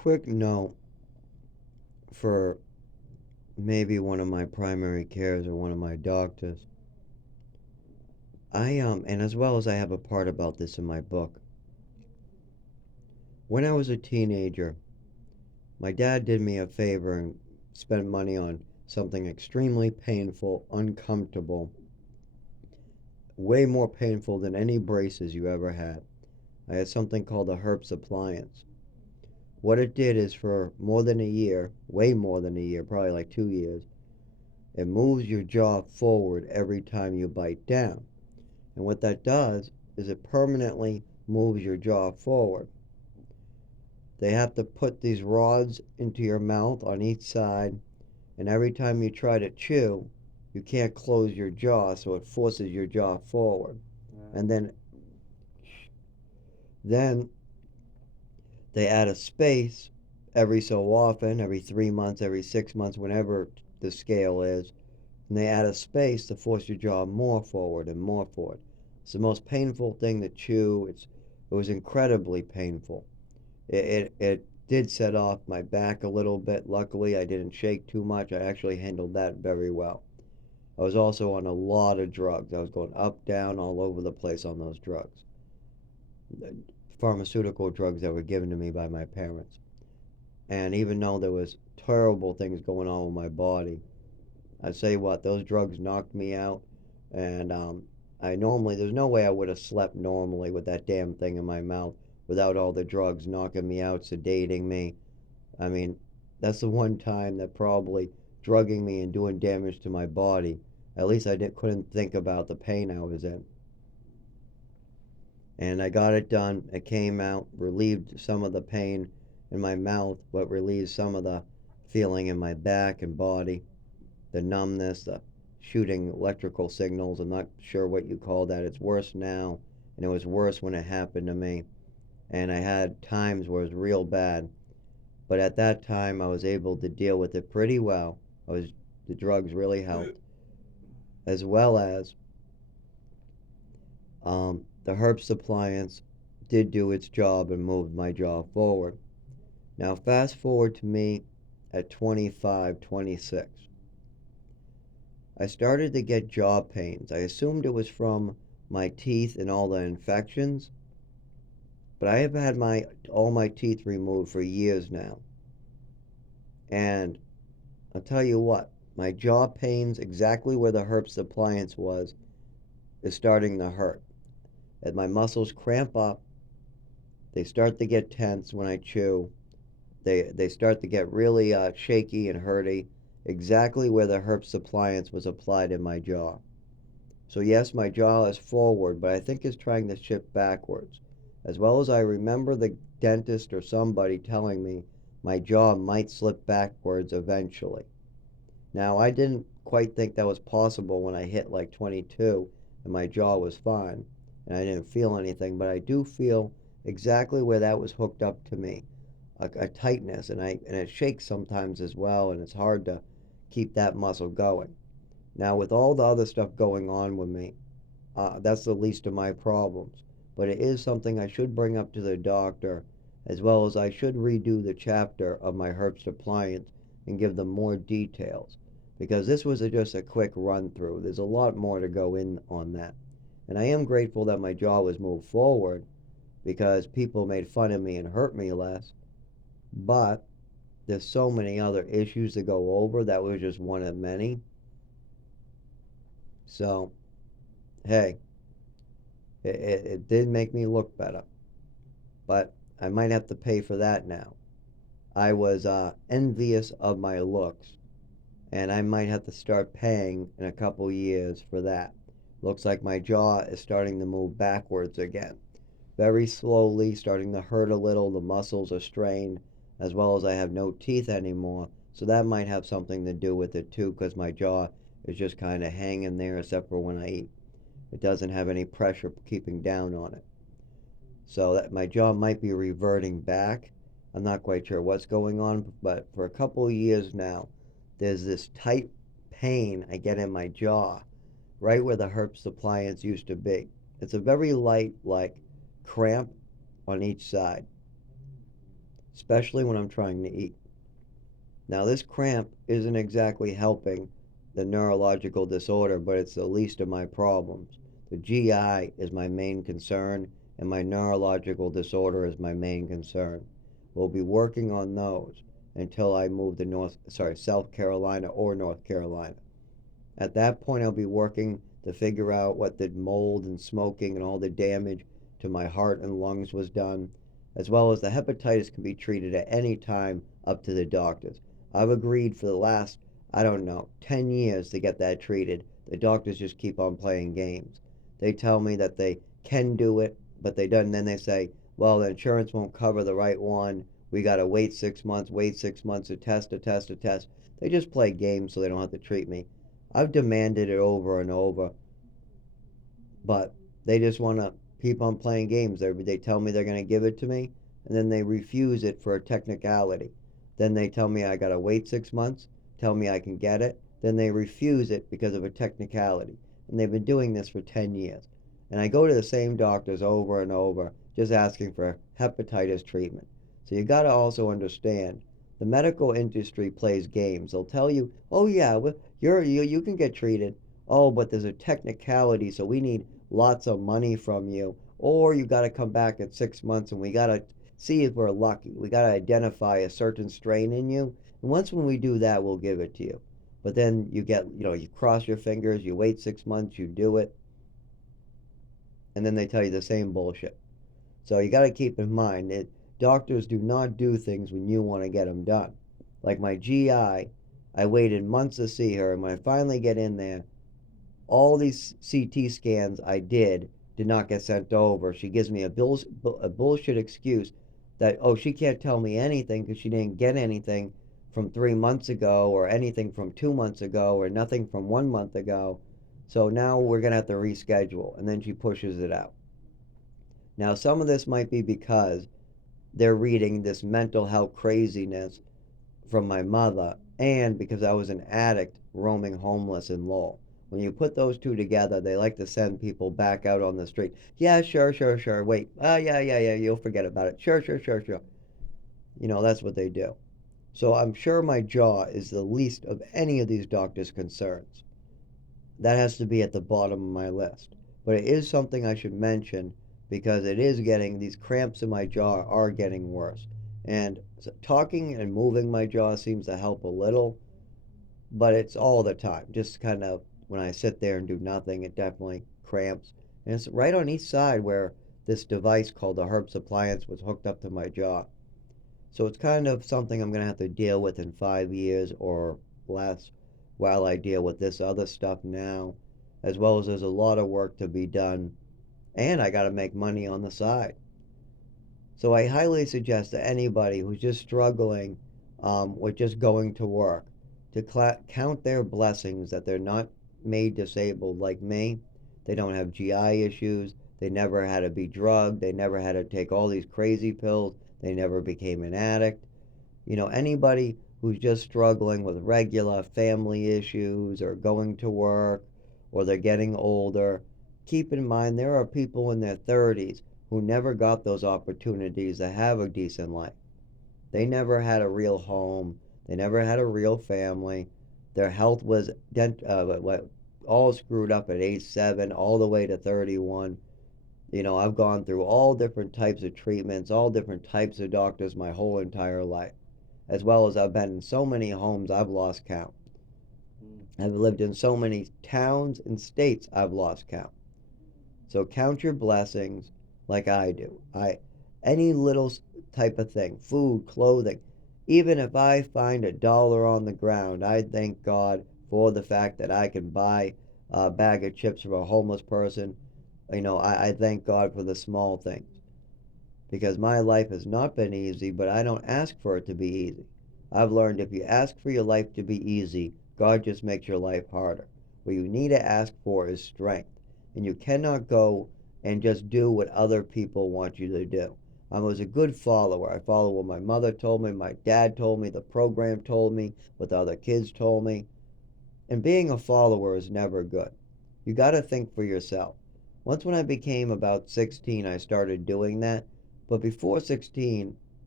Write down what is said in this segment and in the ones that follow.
quick note for maybe one of my primary cares or one of my doctors. And as well as I have a part about this in my book. When I was a teenager, my dad did me a favor and spent money on something extremely painful, uncomfortable, way more painful than any braces you ever had. I had something called a Herps appliance. What it did is for more than a year, way more than a year, probably like 2 years, it moves your jaw forward every time you bite down. And what that does is it permanently moves your jaw forward. They have to put these rods into your mouth on each side, and every time you try to chew, you can't close your jaw, so it forces your jaw forward. And then they add a space every so often, every 3 months, every 6 months, whenever the scale is, and they add a space to force your jaw more forward and more forward. It's the most painful thing to chew. It was incredibly painful. It did set off my back a little bit. Luckily, I didn't shake too much. I actually handled that very well. I was also on a lot of drugs. I was going up, down, all over the place on those drugs. Pharmaceutical drugs that were given to me by my parents. And even though there was terrible things going on with my body, I say what, those drugs knocked me out, and there's no way I would have slept normally with that damn thing in my mouth without all the drugs knocking me out, sedating me. I mean, that's the one time that probably drugging me and doing damage to my body. At least couldn't think about the pain I was in. And I got it done. It came out, relieved some of the pain in my mouth, but relieved some of the feeling in my back and body, the numbness, the shooting electrical signals. I'm not sure what you call that. It's worse now, and it was worse when it happened to me. And I had times where it was real bad, but at that time I was able to deal with it pretty well. The drugs really helped, as well as the Herps appliance did do its job and moved my jaw forward. Now fast forward to me at 25, 26. I started to get jaw pains. I assumed it was from my teeth and all the infections, but I have had all my teeth removed for years now. And I'll tell you what, my jaw pains exactly where the Herps appliance was is starting to hurt. As my muscles cramp up, they start to get tense when I chew. They start to get really shaky and hurty, exactly where the Herps appliance was applied in my jaw. So yes, my jaw is forward, but I think it's trying to shift backwards. As well as I remember the dentist or somebody telling me my jaw might slip backwards eventually. Now, I didn't quite think that was possible when I hit like 22 and my jaw was fine and I didn't feel anything, but I do feel exactly where that was hooked up to me, a tightness, and it shakes sometimes as well, and it's hard to keep that muscle going. Now, with all the other stuff going on with me, that's the least of my problems. But it is something I should bring up to the doctor, as well as I should redo the chapter of my Herbst appliance and give them more details. Because this was just a quick run through. There's a lot more to go in on that. And I am grateful that my jaw was moved forward because people made fun of me and hurt me less. But there's so many other issues to go over. That was just one of many. So, hey, it did make me look better, but I might have to pay for that now. I was envious of my looks, and I might have to start paying in a couple years for that. Looks like my jaw is starting to move backwards again. Very slowly, starting to hurt a little. The muscles are strained, as well as I have no teeth anymore. So that might have something to do with it too, because my jaw is just kind of hanging there, except for when I eat. It doesn't have any pressure keeping down on it. So that my jaw might be reverting back. I'm not quite sure what's going on, but for a couple of years now, there's this tight pain I get in my jaw, right where the Herbst appliance used to be. It's a very light, like, cramp on each side. especially when I'm trying to eat. Now, this cramp isn't exactly helping the neurological disorder, but it's the least of my problems. The GI is my main concern, and my neurological disorder is my main concern. We'll be working on those until I move to South Carolina or North Carolina. At that point, I'll be working to figure out what the mold and smoking and all the damage to my heart and lungs was done, as well as the hepatitis can be treated at any time up to the doctors. I've agreed for the last, I don't know, 10 years to get that treated. The doctors just keep on playing games. They tell me that they can do it, but they don't. And then they say, well, the insurance won't cover the right one. We got to wait 6 months, a test, a test, a test. They just play games so they don't have to treat me. I've demanded it over and over, but they just want to keep on playing games. They tell me they're going to give it to me, and then they refuse it for a technicality. Then they tell me I got to wait 6 months, tell me I can get it. Then they refuse it because of a technicality. And they've been doing this for 10 years. And I go to the same doctors over and over just asking for hepatitis treatment. So you got to also understand the medical industry plays games. They'll tell you, "Oh yeah, well, you can get treated. Oh, but there's a technicality, so we need lots of money from you, or you got to come back at 6 months and we got to see if we're lucky. We got to identify a certain strain in you. And once when we do that, we'll give it to you." But then you cross your fingers, you wait 6 months, you do it, and then they tell you the same bullshit. So you got to keep in mind that doctors do not do things when you want to get them done. Like my GI, I waited months to see her, and when I finally get in there, all these CT scans I did not get sent over. She gives me a bullshit excuse that, oh, she can't tell me anything because she didn't get anything from 3 months ago, or anything from 2 months ago, or nothing from 1 month ago. So now we're going to have to reschedule. And then she pushes it out. Now, some of this might be because they're reading this mental health craziness from my mother, and because I was an addict roaming homeless in Lowell. When you put those two together, they like to send people back out on the street. Yeah, sure, sure, sure. Wait. Yeah. You'll forget about it. Sure, sure, sure, sure. That's what they do. So I'm sure my jaw is the least of any of these doctors' concerns. That has to be at the bottom of my list. But it is something I should mention because these cramps in my jaw are getting worse. And talking and moving my jaw seems to help a little, but it's all the time. Just kind of when I sit there and do nothing, it definitely cramps. And it's right on each side where this device called the Herbst Appliance was hooked up to my jaw. So it's kind of something I'm going to have to deal with in 5 years or less while I deal with this other stuff now, as well as there's a lot of work to be done, and I got to make money on the side. So I highly suggest to anybody who's just struggling with just going to work to count their blessings that they're not made disabled like me. They don't have GI issues. They never had to be drugged. They never had to take all these crazy pills. They never became an addict. Anybody who's just struggling with regular family issues or going to work or they're getting older, keep in mind there are people in their 30s who never got those opportunities to have a decent life. They never had a real home. They never had a real family. Their health was all screwed up at age 7 all the way to 31. I've gone through all different types of treatments, all different types of doctors my whole entire life, as well as I've been in so many homes I've lost count. I've lived in so many towns and states I've lost count. So count your blessings like I do. Any little type of thing, food, clothing, even if I find $1 on the ground, I thank God for the fact that I can buy a bag of chips for a homeless person. I thank God for the small things because my life has not been easy, but I don't ask for it to be easy. I've learned if you ask for your life to be easy, God just makes your life harder. What you need to ask for is strength, and you cannot go and just do what other people want you to do. I was a good follower. I followed what my mother told me, my dad told me, the program told me, what the other kids told me. And being a follower is never good. You got to think for yourself. Once when I became about 16, I started doing that. But before 16,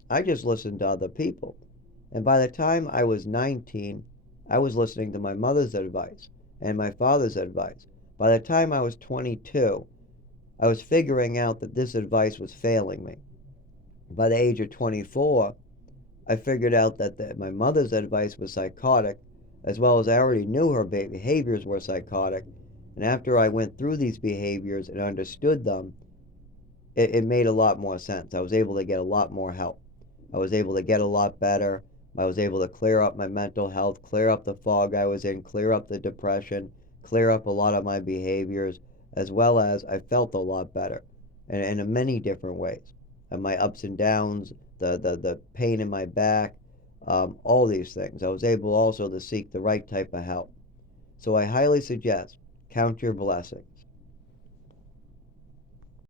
I just listened to other people. And by the time I was 19, I was listening to my mother's advice and my father's advice. By the time I was 22, I was figuring out that this advice was failing me. By the age of 24, I figured out that my mother's advice was psychotic, as well as I already knew her behaviors were psychotic. And after I went through these behaviors and understood them, it made a lot more sense. I was able to get a lot more help. I was able to get a lot better. I was able to clear up my mental health, clear up the fog I was in, clear up the depression, clear up a lot of my behaviors, as well as I felt a lot better and in many different ways. And my ups and downs, the pain in my back, all these things. I was able also to seek the right type of help. So I highly suggest count your blessings.